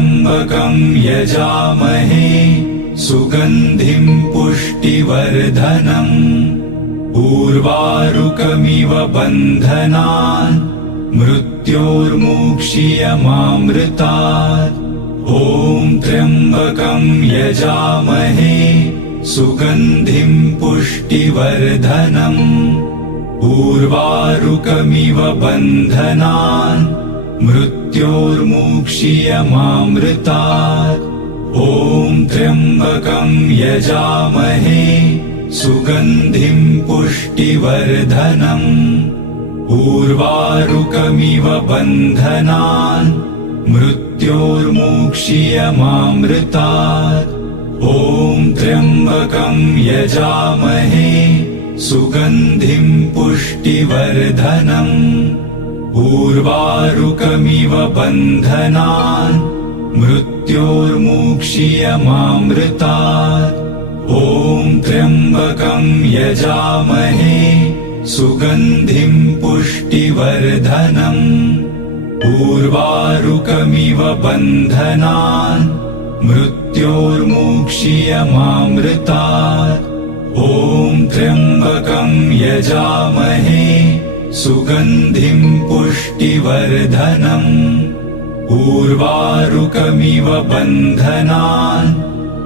त्र्यम्बकं यजामहे सुगन्धिं पुष्टिवर्धनम् उर्वारुकमिव बन्धनान् मृत्योर्मुक्षीयमामृतात् ॐ त्र्यम्बकं यजामहे सुगन्धिं पुष्टिवर्धनम् उर्वारुकमिव बन्धनान् मृत्योर्मुक्षीयमामृतात् ॐ त्र्यम्बकं यजामहे सुगन्धिं पुष्टिवर्धनम् उर्वारुकमिव बन्धनान् मृत्योर्मुक्षीयमामृतात् ॐ त्र्यम्बकं यजामहे सुगन्धिं पुष्टिवर्धनम् उर्वारुकमिव बन्धनान् मृत्योर्मुक्षीयमामृतात् ॐ त्र्यम्बकं यजामहे सुगन्धिं पुष्टिवर्धनम् उर्वारुकमिव बन्धनान् मृत्योर्मुक्षीयमामृतात् ॐ त्र्यम्बकं यजामहे सुगन्धिं पुष्टिवर्धनम् उर्वारुकमिव बन्धनान्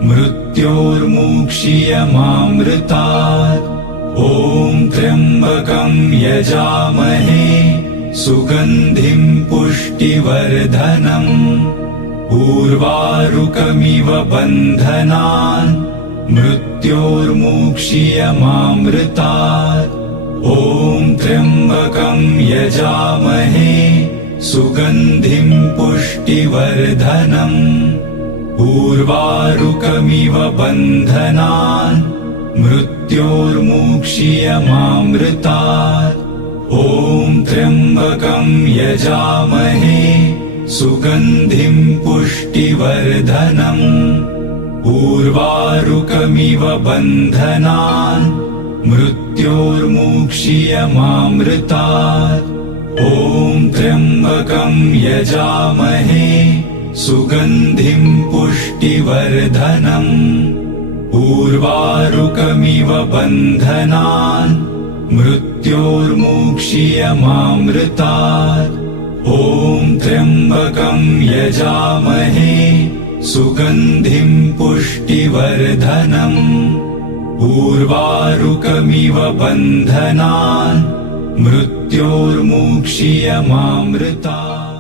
मृत्योर्मुक्षीयमामृतात् ॐ त्र्यम्बकं यजामहे सुगन्धिं पुष्टिवर्धनम् उर्वारुकमिव बन्धनान् मृत्योर्मुक्षीयमामृतात् ॐ त्र्यम्बकं यजामहे सुगन्धिं पुष्टिवर्धनम् उर्वारुकमिव बन्धनान् मृत्योर्मुक्षीयमामृतात् ॐ त्र्यम्बकं यजामहे सुगन्धिं पुष्टिवर्धनम् उर्वारुकमिव बन्धनान् मृत्योर्मुक्षीयमामृतात् ॐ त्र्यम्बकं यजामहे सुगन्धिं पुष्टिवर्धनम् उर्वारुकमिव बन्धनान् मृत्योर्मुक्षीयमामृतात् ॐ त्र्यम्बकं यजामहे सुगन्धिं पुष्टिवर्धनम् उर्वारुकमिव बन्धनान् मृत्योर्मुक्षीयमामृतात्।